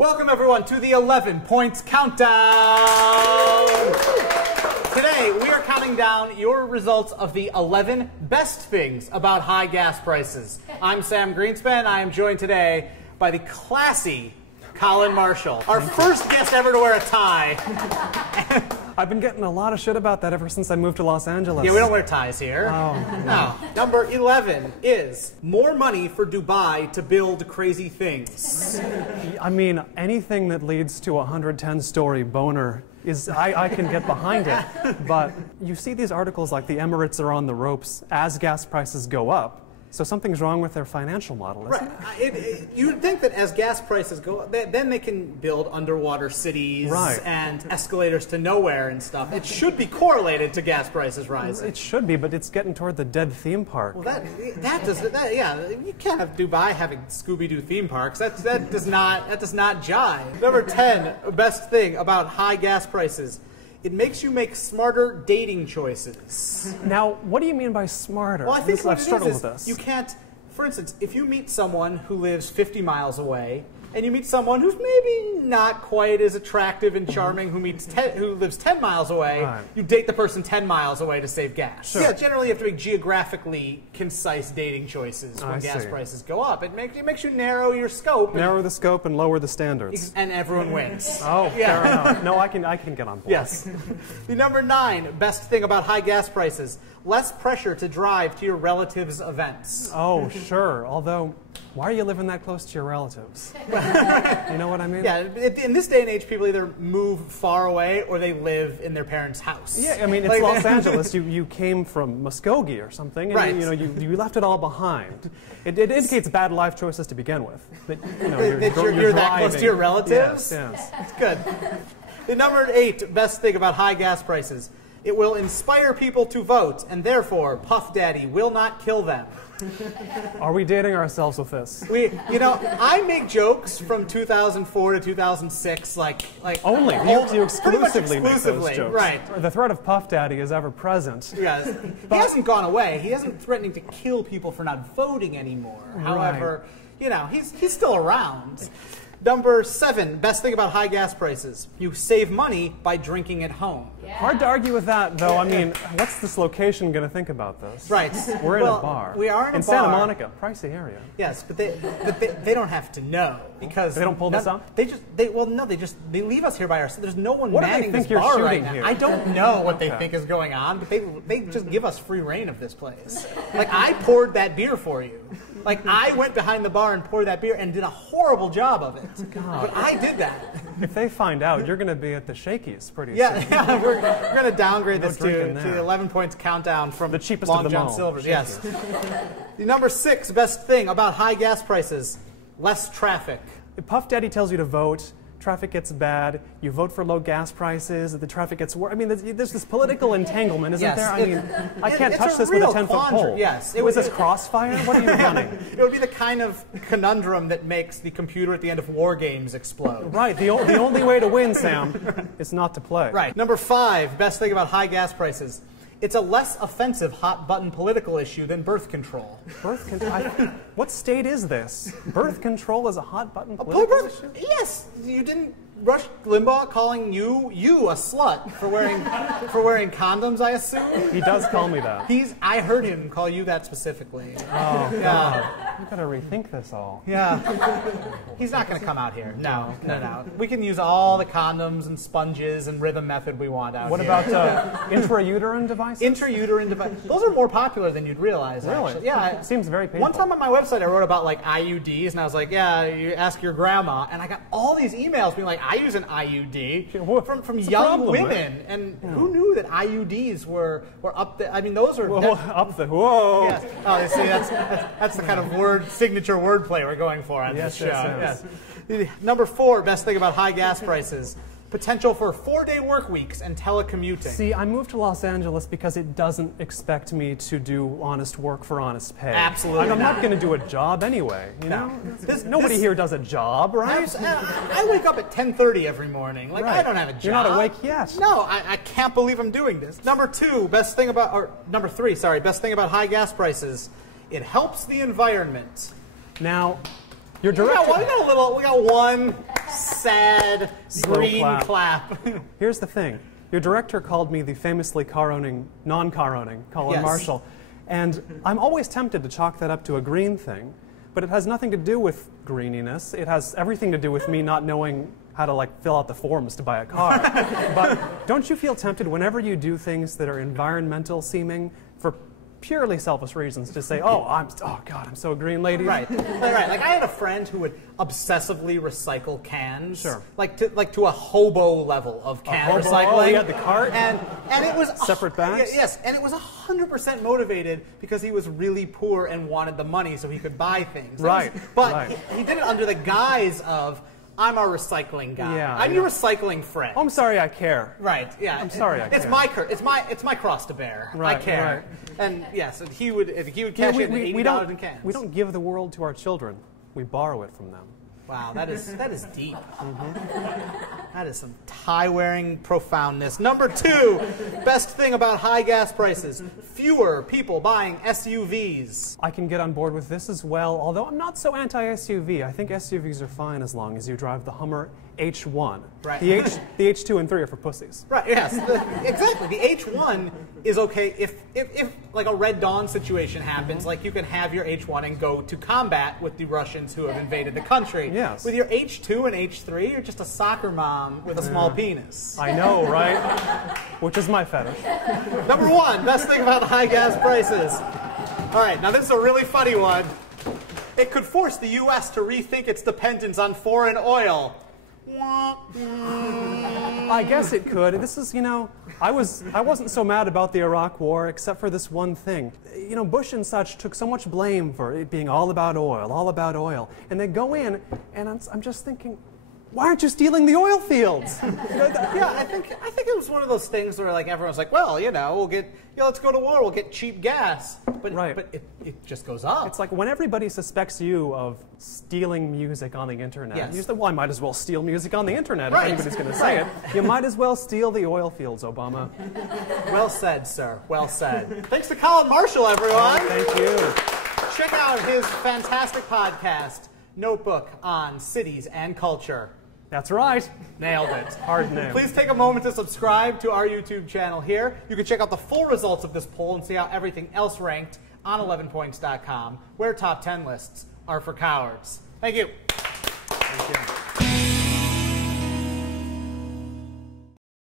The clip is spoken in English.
Welcome everyone to the 11 points countdown. Today we are counting down your results of the 11 best things about high gas prices. I'm Sam Greenspan. I am joined today by the classy Colin Marshall, our first guest ever to wear a tie. I've been getting a lot of shit about that ever since I moved to Los Angeles. Yeah, we don't wear ties here. Oh. No. Number 11 is more money for Dubai to build crazy things. I mean, anything that leads to a 110-story boner is, I can get behind it. But you see these articles like the Emirates are on the ropes as gas prices go up. So something's wrong with their financial model, isn't it? You'd think that as gas prices go up, then they can build underwater cities and escalators to nowhere and stuff. It should be correlated to gas prices rising. It should be, but it's getting toward the dead theme park. Well, yeah, you can't have Dubai having Scooby-Doo theme parks. That does not jive. Number 10, best thing about high gas prices. It makes you make smarter dating choices. Now, what do you mean by smarter? Well, I think I've struggled with this. You can't, for instance, if you meet someone who lives 50 miles away, and you meet someone who's maybe not quite as attractive and charming who lives 10 miles away, you date the person 10 miles away to save gas. Sure. Yeah, generally you have to make geographically concise dating choices when gas prices go up. It makes you narrow your scope. Narrow the scope and lower the standards. And everyone wins. Oh, fair enough. No, I can get on board. Yes. The number 9 best thing about high gas prices. Less pressure to drive to your relatives' events. Oh, sure. Although, why are you living that close to your relatives? You know what I mean? Yeah, in this day and age, people either move far away or they live in their parents' house. Yeah, I mean, it's Los Angeles. You came from Muskogee or something, and you left it all behind. It indicates bad life choices to begin with. That, you're that close to your relatives? Yes. That's good. The number 8 best thing about high gas prices. It will inspire people to vote, and therefore, Puff Daddy will not kill them. Are we dating ourselves with this? I make jokes from 2004 to 2006, only you exclusively make those jokes. Right. The threat of Puff Daddy is ever present. Yes. He hasn't gone away. He isn't threatening to kill people for not voting anymore. Right. However, he's still around. Number 7, best thing about high gas prices. You save money by drinking at home. Yeah. Hard to argue with that, though. I mean, what's this location going to think about this? Right. We're in a bar. We are in a bar. Santa Monica, pricey area. Yes, but they don't have to know because they don't pull this up. They leave us here by ourselves. There's no one manning this you're bar shooting right now. here? I don't know what they think is going on, but they just give us free reign of this place. Like I poured that beer for you. Like, I went behind the bar and poured that beer and did a horrible job of it. God. But I did that. If they find out, you're going to be at the Shakey's pretty soon. Yeah, we're going to downgrade this to the 11 points countdown from the cheapest Long of them John all. Silver's. Yes. The number 6 best thing about high gas prices, less traffic. If Puff Daddy tells you to vote, traffic gets bad, you vote for low gas prices, the traffic gets worse. I mean, there's this political entanglement, isn't there? I mean, I can't touch this with a 10-foot pole. Yes. Was this Crossfire? What are you running? It would be the kind of conundrum that makes the computer at the end of war games explode. Right. The only way to win, Sam, is not to play. Right. Number 5, best thing about high gas prices. It's a less offensive hot-button political issue than birth control. Birth control? What state is this? Birth control is a hot-button political issue? Yes. You didn't Rush Limbaugh calling you a slut for wearing condoms, I assume? He does call me that. I heard him call you that specifically. Oh, God. I've got to rethink this all. Yeah. He's not going to come out here. No. We can use all the condoms and sponges and rhythm method we want out here. What about intrauterine devices? Intrauterine devices. Those are more popular than you'd realize, really? Actually. Yeah. It seems very painful. One time on my website I wrote about like IUDs, and I was like, yeah, you ask your grandma, and I got all these emails being like, I use an IUD from young women, and who knew that IUDs were up there? I mean, those are up the whoa. Yes. Oh, see, that's the kind of signature wordplay we're going for on this show. Yes. Number 4, best thing about high gas prices. Potential for 4-day work weeks and telecommuting. See, I moved to Los Angeles because it doesn't expect me to do honest work for honest pay. Absolutely. I'm not going to do a job anyway. You know, nobody here does a job, right? I wake up at 10:30 every morning. Like I don't have a job. You're not awake yet. No, I can't believe I'm doing this. Number 3, best thing about high gas prices. It helps the environment. Now, your direct. We got one sad Slow green clap. clap. Here's the thing. Your director called me the famously non-car-owning Colin Yes. Marshall. And I'm always tempted to chalk that up to a green thing, but it has nothing to do with greeniness. It has everything to do with me not knowing how to fill out the forms to buy a car. But don't you feel tempted whenever you do things that are environmental seeming for purely selfish reasons to say, oh God, I'm so green, lady. Right. Like I had a friend who would obsessively recycle cans. Sure. Like to a hobo level of can hobo? recycling. Oh, he had the cart? And it was Separate bags? Yes, and it was 100% motivated because he was really poor and wanted the money so he could buy things. Right. But right. He did it under the guise of, I'm a recycling guy. Yeah, I'm your recycling friend. Oh, I'm sorry I care. Right. Yeah. I'm sorry I It's care. it's my cross to bear. Right, I care. right. And yes, and he would cash in $80 in cans. We don't give the world to our children. We borrow it from them. Wow, that is deep. That is some tie-wearing profoundness. Number 2, best thing about high gas prices: fewer people buying SUVs. I can get on board with this as well, although I'm not so anti-SUV. I think SUVs are fine as long as you drive the Hummer H1. Right. The H2 and 3 are for pussies. Right. Yes. Exactly. The H1 is okay if like a Red Dawn situation happens. Like you can have your H1 and go to combat with the Russians who have invaded the country. Yes. With your H2 and H3, you're just a soccer mom with a small penis. I know, right? Which is my fetish. Number 1, best thing about high gas prices. All right, now this is a really funny one. It could force the U.S. to rethink its dependence on foreign oil. I guess it could. This is, I wasn't so mad about the Iraq War except for this one thing. Bush and such took so much blame for it being all about oil. And they go in, and I'm just thinking, why aren't you stealing the oil fields? Yeah, I think it was one of those things where everyone's like, well, we'll get, let's go to war, we'll get cheap gas, but Right. but it just goes up. It's like when everybody suspects you of stealing music on the internet, Yes. you say, well, I might as well steal music on the internet Right. if anybody's going to say it. You might as well steal the oil fields, Obama. Well said, sir. Well said. Thanks to Colin Marshall, everyone. Thank you. Check out his fantastic podcast, Notebook on Cities and Culture. That's right. Nailed it. Hard name. Please take a moment to subscribe to our YouTube channel here. You can check out the full results of this poll and see how everything else ranked on 11points.com, where top 10 lists are for cowards. Thank you. Thank you.